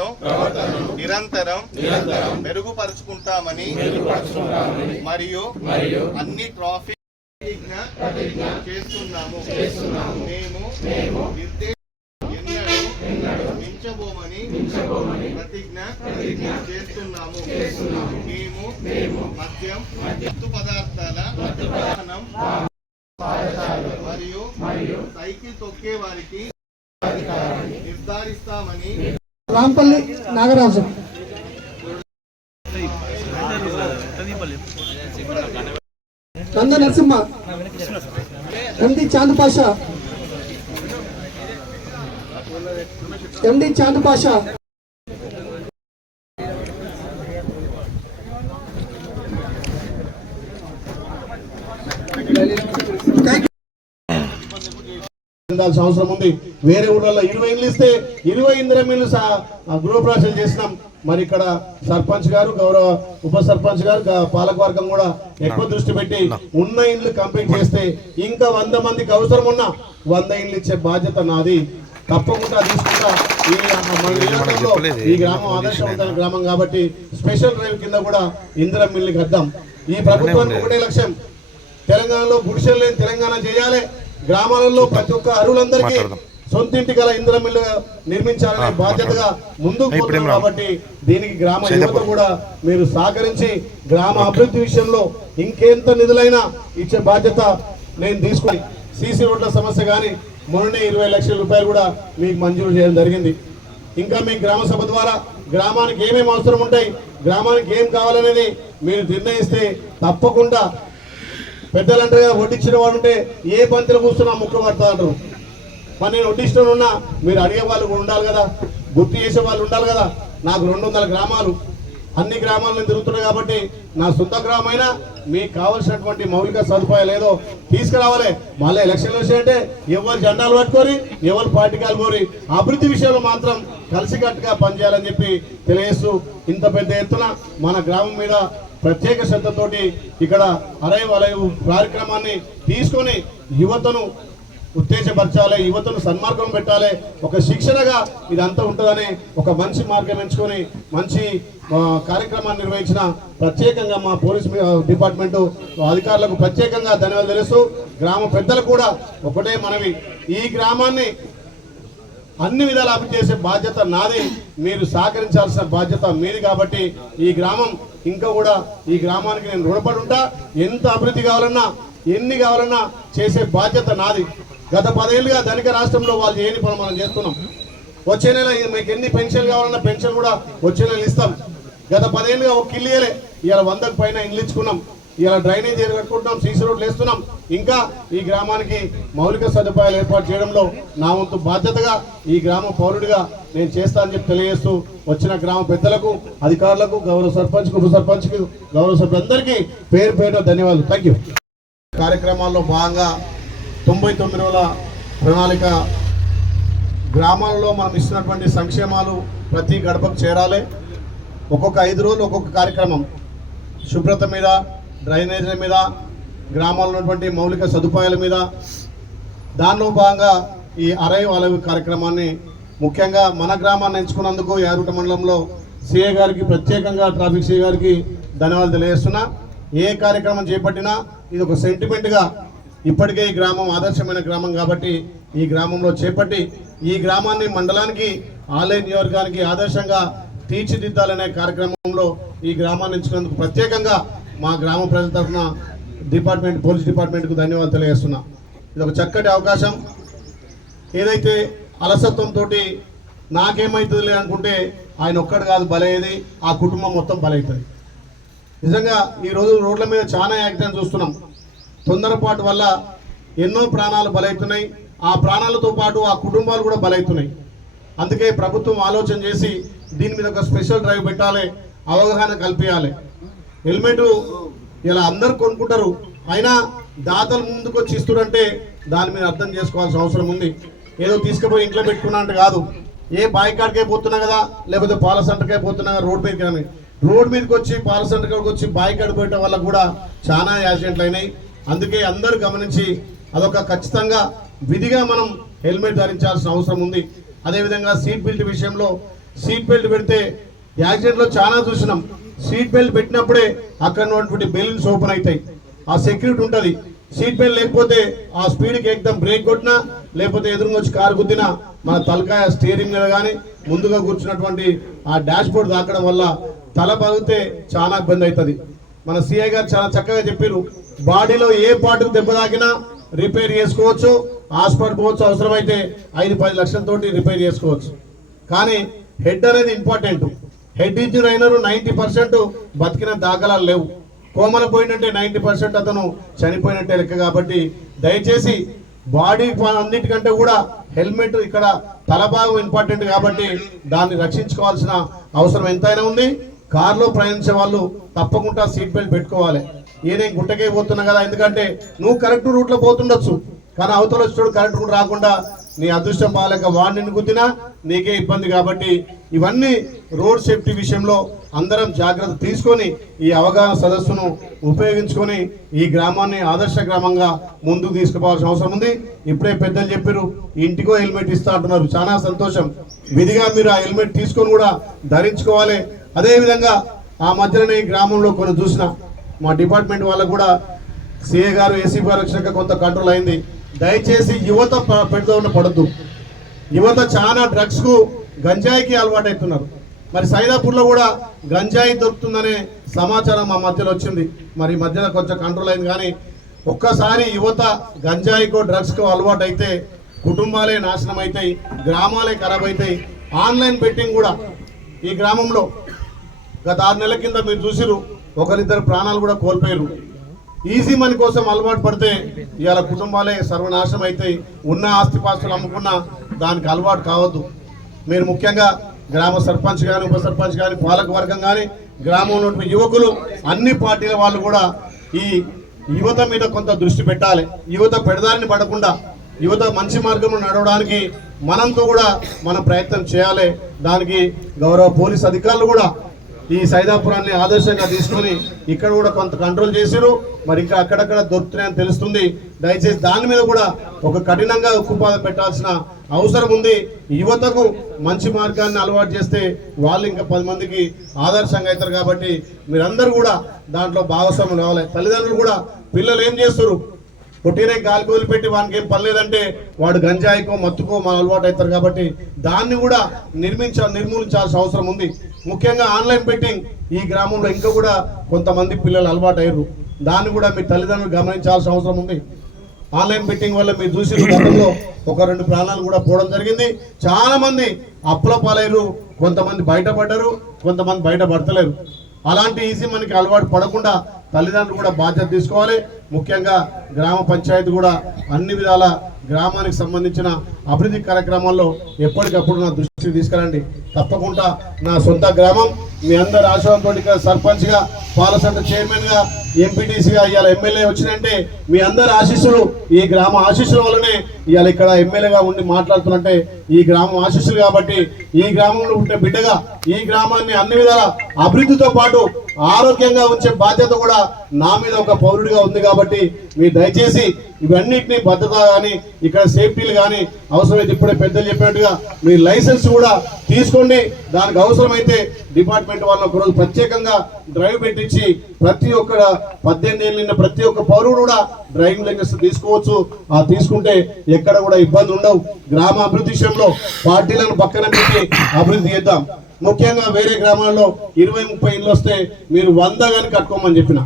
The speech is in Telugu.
ప్రవర్తనను నిరంతరం మెరుగుపరుచుకుంటామని మరియు అన్ని ట్రాఫిక్ చేస్తున్నాము. మేము మించబోమని ప్రతిజ్ఞ చేస్తున్నాము. మేము మద్యం మత్తు పదార్థాల మరియు సైకిల్ తొక్కే వారికి నిర్ధారిస్తామని రాంపల్లి నాగరాజు, నంద నరసింహ, ఎండి చాంద్ పాషా, ఎండి చాంద్ పాషా, అవసరం ఉంది. వేరే ఊళ్ళలో 20 ఇళ్ళు ఇస్తే 20 ఇందిరం ఇళ్ళు గృహప్రవేశం చేసినాం. మరి ఇక్కడ సర్పంచ్ గారు, గౌరవ ఉప సర్పంచ్ గారు, పాలకవర్గం కూడా ఎక్కువ దృష్టి పెట్టి ఉన్న ఇండ్లు కంప్లీట్ చేస్తే ఇంకా 100 మందికి అవసరం ఉన్న 100 ఇండ్లు ఇచ్చే బాధ్యత నాది. తప్పకుండా తీసుకుంటా. ఈ గ్రామం ఆదర్శవంతమైన గ్రామం కాబట్టి స్పెషల్ డ్రైవ్ కింద కూడా ఇందిరం ఇల్లుకి వద్దాం. ఈ ప్రభుత్వానికి ఒకటే లక్ష్యం, తెలంగాణలో గుడిసెలు లేని తెలంగాణ చేయాలి. గ్రామాలలో ప్రతి ఒక్క అరువులందరికీ సొంతింటి గల ఇందిరం ఇల్లు నిర్మించాలనే బాధ్యతగా ముందుకు పోతున్నాం. కాబట్టి దీనికి గ్రామ యువత కూడా మీరు సహకరించి గ్రామ అభివృద్ధి విషయంలో ఇంకెంత నిధులైనా ఇచ్చే బాధ్యత నేను తీసుకొని సీసీ రోడ్ల సమస్య కానీ మొన్ననే 20 లక్షల రూపాయలు కూడా మీకు మంజూరు చేయడం జరిగింది. ఇంకా మీ గ్రామ సభ ద్వారా గ్రామానికి ఏమేమి అవసరం ఉంటాయి, గ్రామానికి ఏం కావాలనేది మీరు నిర్ణయిస్తే తప్పకుండా పెద్దలు అంటారు కదా, వడ్డించిన వాడు ఉంటే ఏ పంతిలో కూర్చున్నా ముక్క పడతా అంటారు. మరి నేను వడ్డిస్తూ ఉన్నా, మీరు అడిగే వాళ్ళు కూడా ఉండాలి కదా, గుర్తు చేసే వాళ్ళు ఉండాలి కదా. నాకు 200 గ్రామాలు, అన్ని గ్రామాలు నేను తిరుగుతున్నాయి కాబట్టి నా సొంత గ్రామైనా మీకు కావాల్సినటువంటి మౌలిక సదుపాయాలు ఏదో తీసుకురావాలి. మళ్ళీ ఎలక్షన్లు వచ్చాయంటే ఎవరు జెండాలు పట్టుకొని ఎవరు పార్టీకాలు పోరి, అభివృద్ధి విషయంలో మాత్రం కలిసికట్టుగా పనిచేయాలని చెప్పి తెలియజేస్తూ ఇంత పెద్ద ఎత్తున మన గ్రామం మీద ప్రత్యేక శ్రద్ధతోటి ఇక్కడ అరైవ్ అలైవ్ కార్యక్రమాన్ని తీసుకొని యువతను ఉత్తేజపరచాలి, యువతను సన్మార్గం పెట్టాలి. ఒక శిక్షణగా ఇదంతా ఉంటుందని ఒక మంచి మార్గం ఎంచుకొని మంచి కార్యక్రమాన్ని నిర్వహించిన ప్రత్యేకంగా మా పోలీస్ డిపార్ట్మెంటు అధికారులకు ప్రత్యేకంగా ధన్యవాదాలు తెలుస్తూ గ్రామ పెద్దలు కూడా ఒకటే మనవి, ఈ గ్రామాన్ని అన్ని విధాలు అభివృద్ధి చేసే బాధ్యత నాది, మీరు సహకరించాల్సిన బాధ్యత మీది. కాబట్టి ఈ గ్రామం ఇంకా కూడా ఈ గ్రామానికి నేను రుణపడి ఉంటా. ఎంత అభివృద్ధి కావాలన్నా ఎన్ని కావాలన్నా చేసే బాధ్యత నాది. గత 10 ఏళ్ళుగా ధనిక రాష్ట్రంలో వాళ్ళు చేయని పనులు మనం చేస్తున్నాం. వచ్చే నెల మీకు ఎన్ని పెన్షన్ కావాలన్నా పెన్షన్ కూడా వచ్చే నెల ఇస్తాం. గత 10 ఏళ్ళుగా ఒక ఇల్లు ఇవ్వలే, ఇవాళ 100కు పైన ఇల్లు ఇచ్చుకున్నాం. ఇలా డ్రైనేజ్ కట్టుకుంటున్నాం, సీసీ రోడ్లు వేస్తున్నాం. ఇంకా ఈ గ్రామానికి మౌలిక సదుపాయాలు ఏర్పాటు చేయడంలో నా వంతు బాధ్యతగా ఈ గ్రామ పౌరుడిగా నేను చేస్తా అని చెప్పి తెలియజేస్తూ వచ్చిన గ్రామ పెద్దలకు, అధికారులకు, గౌరవ సర్పంచ్కు, ఉప సర్పంచ్కు, గౌరవ సభ్యులందరికీ పేరు పేరు ధన్యవాదాలు. Thank you. కార్యక్రమాల్లో భాగంగా 99 రోజుల ప్రణాళిక, గ్రామాలలో మనం ఇస్తున్నటువంటి సంక్షేమాలు ప్రతి గడపకు చేరాలి. ఒక్కొక్క 5 రోజులు ఒక్కొక్క కార్యక్రమం, శుభ్రత మీద, డ్రైనేజీల మీద, గ్రామాల్లో ఉన్నటువంటి మౌలిక సదుపాయాల మీద. దానిలో భాగంగా ఈ అరైవ్ అలైవ్ కార్యక్రమాన్ని ముఖ్యంగా మన గ్రామాన్ని ఎంచుకున్నందుకు యారుట మండలంలో సిఐ గారికి, ప్రత్యేకంగా ట్రాఫిక్ సిఐ గారికి ధన్యవాదాలు తెలియజేస్తున్నా. ఏ కార్యక్రమం చేపట్టినా ఇది ఒక సెంటిమెంట్గా, ఇప్పటికే ఈ గ్రామం ఆదర్శమైన గ్రామం కాబట్టి ఈ గ్రామంలో చేపట్టి ఈ గ్రామాన్ని మండలానికి, ఆలయ నియోజకవర్గానికి ఆదర్శంగా తీర్చిదిద్దాలనే కార్యక్రమంలో ఈ గ్రామాన్ని ఎంచుకున్నందుకు ప్రత్యేకంగా మా గ్రామ ప్రజల తరఫున డిపార్ట్మెంట్, పోలీస్ డిపార్ట్మెంట్కు ధన్యవాదాలు తెలియజేస్తున్నా. ఇది ఒక చక్కటి అవకాశం. ఏదైతే అలసత్వంతో నాకేమవుతుంది అనుకుంటే ఆయన ఒక్కడు కాదు బలయ్యేది, ఆ కుటుంబం మొత్తం బలవుతుంది. నిజంగా ఈరోజు రోడ్ల మీద చాలా యాక్సిడెంట్ చూస్తున్నాం. తొందరపాటు వల్ల ఎన్నో ప్రాణాలు బలవుతున్నాయి. ఆ ప్రాణాలతో పాటు ఆ కుటుంబాలు కూడా బలవుతున్నాయి. అందుకే ప్రభుత్వం ఆలోచన చేసి దీని మీద ఒక స్పెషల్ డ్రైవ్ పెట్టాలి, అవగాహన కల్పించాలి. హెల్మెట్ ఇలా అందరు కొనుక్కుంటారు, అయినా దాతలు ముందుకు వచ్చి ఇస్తుంటే దాని మీద అర్థం చేసుకోవాల్సిన అవసరం ఉంది. ఏదో తీసుకుపోయి ఇంట్లో పెట్టుకున్నా అంటే కాదు. ఏ బాయ్ కాడికే పోతున్నా కదా, లేకపోతే పాల సెంటర్కే పోతున్నా రోడ్ మీదకి కానీ, రోడ్ మీదకి వచ్చి పాల సెంటర్ కాడికి వచ్చి బాయ్ కాడికి పోయటం వల్ల కూడా చాలా యాక్సిడెంట్లు అయినాయి. అందుకే అందరూ గమనించి అదొక ఖచ్చితంగా విధిగా మనం హెల్మెట్ ధరించాల్సిన అవసరం ఉంది. అదేవిధంగా సీట్ బెల్ట్ విషయంలో సీట్ బెల్ట్ పెడితే యాక్సిడెంట్లో చాలా చూసినాం. సీట్ బెల్ట్ పెట్టినప్పుడే అక్కడ ఉన్నటువంటి బెలూన్స్ ఓపెన్ అవుతాయి, ఆ సెక్యూరిటీ ఉంటుంది. సీట్ బెల్ట్ లేకపోతే ఆ స్పీడ్కి ఎక్దం బ్రేక్ కొట్టినా లేకపోతే ఎదురుగా వచ్చి కారు గుద్దినా మన తలకాయ స్టీరింగ్ మీద కానీ ముందుగా కూర్చున్నటువంటి ఆ డాష్ బోర్డ్ తాకడం వల్ల తల పగిలితే చాలా ఇబ్బంది అవుతుంది. మన సిఐ గారు చాలా చక్కగా చెప్పారు, బాడీలో ఏ పార్ట్కు దెబ్బ తాకినా రిపేర్ చేసుకోవచ్చు, హాస్పిటల్ పోవచ్చు, అవసరమైతే 5-10 లక్షలతోటి రిపేర్ చేసుకోవచ్చు. కానీ హెడ్ అనేది ఇంపార్టెంట్. హెడ్ ఇంజరీ అయినారు 90% బతికిన దాఖలాలు లేవు. కోమల పోయినట్టే 90% అతను చనిపోయినట్టే లెక్క. కాబట్టి దయచేసి బాడీ అన్నిటికంటే కూడా హెల్మెట్ ఇక్కడ తల భాగం ఇంపార్టెంట్ కాబట్టి దాన్ని రక్షించుకోవాల్సిన అవసరం ఎంతైనా ఉంది. కారులో ప్రయాణించే వాళ్ళు తప్పకుండా సీట్ బెల్ట్ పెట్టుకోవాలి. నేను గుట్టకే పోతున్నా కదా, ఎందుకంటే నువ్వు కరెక్ట్ రూట్లో పోతుండొచ్చు, కానీ అవతల వచ్చేటోడు కరెక్ట్ రూట్ రాకుండా నీ అదృష్టం బాగాలేక వాడిని గుద్దినా నీకే ఇబ్బంది. కాబట్టి ఇవన్నీ రోడ్ సేఫ్టీ విషయంలో అందరం జాగ్రత్త తీసుకొని ఈ అవగాహన సదస్సును ఉపయోగించుకొని ఈ గ్రామాన్ని ఆదర్శ గ్రామంగా ముందుకు తీసుకుపోవాల్సిన అవసరం ఉంది. ఇప్పుడే పెద్దలు చెప్పారు, ఇంటికో హెల్మెట్ ఇస్తా అంటున్నారు, చాలా సంతోషం. విధిగా మీరు ఆ హెల్మెట్ తీసుకొని కూడా ధరించుకోవాలి. అదేవిధంగా ఆ మధ్యలోనే ఈ గ్రామంలో కొన్ని చూసిన మా డిపార్ట్మెంట్ వాళ్ళకు కూడా సిఏ గారు ఏసీపీ గారు వచ్చినాక కొంత కంట్రోల్ అయింది. దయచేసి యువత పెడుతూ పడద్దు. యువత చాలా డ్రగ్స్కు గంజాయికి అలవాటు అవుతున్నారు. మరి సైదాపూర్లో కూడా గంజాయి దొరుకుతుందనే సమాచారం మా మధ్యలో వచ్చింది. మరి మధ్యలో కొంచెం కంట్రోల్ అయింది. కానీ ఒక్కసారి యువత గంజాయికో డ్రగ్స్కో అలవాటు అయితే కుటుంబాలే నాశనం అవుతాయి, గ్రామాలే ఖరాబ్ అవుతాయి. ఆన్లైన్ బెట్టింగ్ కూడా ఈ గ్రామంలో గత 6 నెలల కింద మీరు చూసిరు, ఒకరిద్దరు ప్రాణాలు కూడా కోల్పోయారు. ఈజీ మనీ కోసం అలవాటు పడితే ఇవాళ కుటుంబాలే సర్వనాశనం అవుతాయి. ఉన్న ఆస్తిపాస్తులు అమ్ముకున్నా దానికి అలవాటు కావద్దు. మీరు ముఖ్యంగా గ్రామ సర్పంచ్ కానీ ఉప సర్పంచ్ కానీ పాలక వర్గం కానీ గ్రామంలో యువకులు అన్ని పార్టీల వాళ్ళు కూడా ఈ యువత మీద కొంత దృష్టి పెట్టాలి. యువత పెడదారిని పడకుండా యువత మంచి మార్గంలో నడవడానికి మనంతో కూడా మనం ప్రయత్నం చేయాలి. దానికి గౌరవ పోలీస్ అధికారులు కూడా ఈ సైదాపురాన్ని ఆదర్శంగా తీసుకొని ఇక్కడ కూడా కొంత కంట్రోల్ చేశారు. మరి ఇంకా అక్కడక్కడ దొరుకుతున్నాయని తెలుస్తుంది. దయచేసి దాని మీద కూడా ఒక కఠినంగా ఉక్కుపాదం పెట్టాల్సిన అవసరం ఉంది. యువతకు మంచి మార్గాన్ని అలవాటు చేస్తే వాళ్ళు ఇంకా 10 మందికి ఆదర్శంగా అవుతారు. కాబట్టి మీరందరూ కూడా దాంట్లో భాగస్వామ్యం రావాలి. తల్లిదండ్రులు కూడా పిల్లలు ఏం చేస్తారు, పుట్టినే గాలి వదిలిపెట్టి వానికి ఏం పర్లేదంటే వాడు గంజాయికో మత్తుకో మన అలవాటు అవుతారు. కాబట్టి దాన్ని కూడా నిర్మూలించాల్సిన అవసరం ఉంది. ముఖ్యంగా ఆన్లైన్ బెట్టింగ్ ఈ గ్రామంలో ఇంకా కూడా కొంతమంది పిల్లలు అలవాటు అయ్యారు. దాన్ని కూడా మీ తల్లిదండ్రులు గమనించాల్సిన అవసరం ఉంది. ఆన్లైన్ బెట్టింగ్ వల్ల మీరు చూసి గతంలో 1-2 ప్రాణాలు కూడా పోవడం జరిగింది. చాలా మంది అప్పుల పాలయ్యారు, కొంతమంది బయటపడ్డారు, కొంతమంది బయటపడతలేరు. అలాంటి ఈజీ మనకి అలవాటు పడకుండా తల్లిదండ్రులు కూడా బాధ్యత తీసుకోవాలి. ముఖ్యంగా గ్రామ పంచాయతీ కూడా అన్ని విధాల గ్రామానికి సంబంధించిన అభివృద్ధి కార్యక్రమాల్లో ఎప్పటికప్పుడు నా దృష్టికి తీసుకురండి. తప్పకుండా నా సొంత గ్రామం మీ అందరి ఆశీర్వాదంతో సర్పంచ్గా, పాలసంఘ చైర్మన్గా, ఎంపీటీసీగా ఇవాళ ఎమ్మెల్యే వచ్చినంటే మీ అందరి ఆశీస్సులు, ఈ గ్రామ ఆశీస్సుల వల్లనే ఇవాళ ఇక్కడ ఎమ్మెల్యేగా ఉండి మాట్లాడుతున్నట్టే ఈ గ్రామం ఆశీస్సులు. కాబట్టి ఈ గ్రామంలో ఉండే బిడ్డగా ఈ గ్రామాన్ని అన్ని విధాల అభివృద్ధితో పాటు ఆరోగ్యంగా ఉంచే బాధ్యత కూడా నా మీద ఒక పౌరుడిగా ఉంది. కాబట్టి మీరు దయచేసి ఇవన్నిటిని భద్రత కానీ ఇక్కడ సేఫ్టీలు కానీ అవసరమైతే ఇప్పుడే పెద్దలు చెప్పినట్టుగా మీ లైసెన్స్ కూడా తీసుకోండి. దానికి అవసరమైతే డిపార్ట్మెంట్ వాళ్ళ ఒకరోజు ప్రత్యేకంగా డ్రైవ్ పెట్టించి ప్రతి ఒక్క 18 ఏళ్ళు నిన్న ప్రతి ఒక్క పౌరుడు కూడా డ్రైవింగ్ లైసెన్స్ తీసుకోవచ్చు. ఆ తీసుకుంటే ఎక్కడ కూడా ఇబ్బంది ఉండవు. గ్రామ అభివృద్ధి విషయంలో పార్టీలను పక్కన పెట్టి అభివృద్ధి చేద్దాం. ముఖ్యంగా వేరే గ్రామాల్లో 20-30 ఇళ్ళు వస్తే మీరు 100 కానీ కట్టుకోమని చెప్పిన